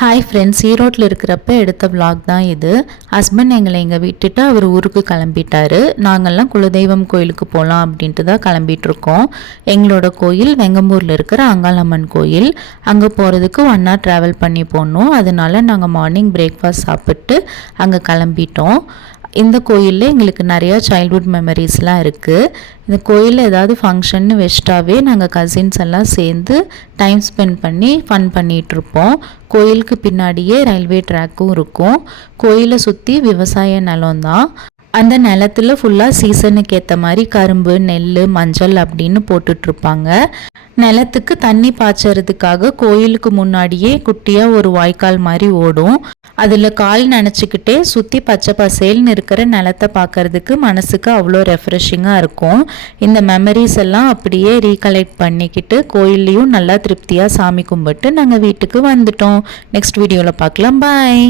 Hi friends, ஈரோட்டில் இருக்கிறப்ப எடுத்த விலாக் தான் இது. ஹஸ்பண்ட் எங்களை இங்கே விட்டுட்டு அவர் ஊருக்கு கிளம்பிட்டாரு. நாங்கள்லாம் குலதெய்வம் கோயிலுக்கு போகலாம் அப்படின்ட்டு தான் கிளம்பிகிட்ருக்கோம். எங்களோட கோயில் வெங்கம்பூரில் இருக்கிற அங்காளம்மன் கோயில். அங்கே போகிறதுக்கு 1 hour ட்ராவல் பண்ணி போகணும். அதனால நாங்கள் மார்னிங் பிரேக்ஃபாஸ்ட் சாப்பிட்டு அங்கே கிளம்பிட்டோம். இந்த கோயிலில் எங்களுக்கு நிறையா சைல்ட்ஹுட் மெமரிஸ்லாம் இருக்குது. இந்த கோயிலில் ஏதாவது ஃபங்க்ஷன்னு வச்சிட்டாவே நாங்கள் கசின்ஸ் எல்லாம் சேர்ந்து டைம் ஸ்பெண்ட் பண்ணி ஃபன் பண்ணிகிட்ருப்போம். கோயிலுக்கு பின்னாடியே ரயில்வே ட்ராக்கும் இருக்கும். கோயிலை சுற்றி விவசாய நிலம் தான். அந்த நிலத்தில் ஃபுல்லாக சீசனுக்கு ஏற்ற மாதிரி கரும்பு, நெல், மஞ்சள் அப்படின்னு போட்டுட்ருப்பாங்க. நிலத்துக்கு தண்ணி பாய்ச்சறதுக்காக கோயிலுக்கு முன்னாடியே குட்டியாக ஒரு வாய்க்கால் மாதிரி ஓடும். அதில் கால் நனைச்சிக்கிட்டே சுற்றி பச்சை பசேல்னு இருக்கிற நிலத்தை பார்க்கறதுக்கு மனசுக்கு அவ்வளோ ரெஃப்ரெஷிங்காக இருக்கும். இந்த மெமரிஸ் எல்லாம் அப்படியே ரீகலெக்ட் பண்ணிக்கிட்டு கோயில்லையும் நல்லா திருப்தியாக சாமி கும்பிட்டு நாங்கள் வீட்டுக்கு வந்துட்டோம். நெக்ஸ்ட் வீடியோவில் பார்க்கலாம். பாய்.